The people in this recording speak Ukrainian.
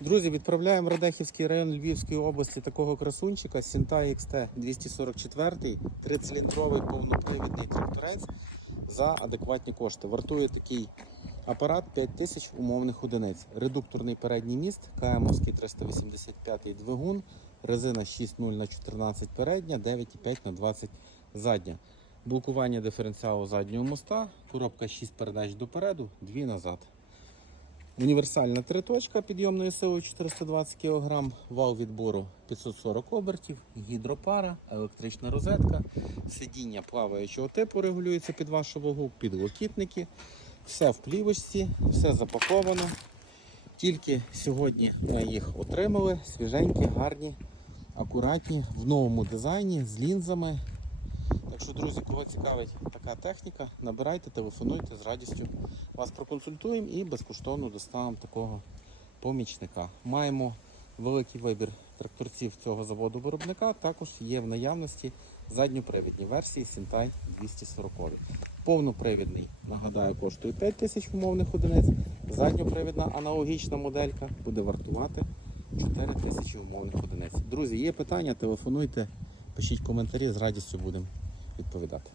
Друзі, відправляємо Радехівський район Львівської області такого красунчика Сінтай XT 244, 3-циліндровий повнопривідний тракторець за адекватні кошти. Вартує такий апарат 5000 умовних одиниць. Редукторний передній міст, КМовський 385 двигун, резина 6.0 на 14 передня, 9.5 на 20 задня. Блокування диференціалу заднього моста, коробка 6 передач допереду, 2 назад. Універсальна триточка підйомною силою 420 кг, вал відбору 540 обертів, гідропара, електрична розетка, сидіння плаваючого типу регулюється під вашу вагу, підлокітники. Все в плівочці, все запаковано. Тільки сьогодні ми їх отримали, свіженькі, гарні, акуратні, в новому дизайні з лінзами. Так що, друзі, кого цікавить така техніка, набирайте, телефонуйте з радістю. Вас проконсультуємо і безкоштовно доставимо такого помічника. Маємо великий вибір тракторців цього заводу виробника. Також є в наявності задньопривідні версії Сінтай 240. Повнопривідний, нагадаю, коштує 5 тисяч умовних одиниць. Задньопривідна аналогічна моделька буде вартувати 4 тисячі умовних одиниць. Друзі, є питання, телефонуйте, пишіть коментарі, з радістю будемо відповідати.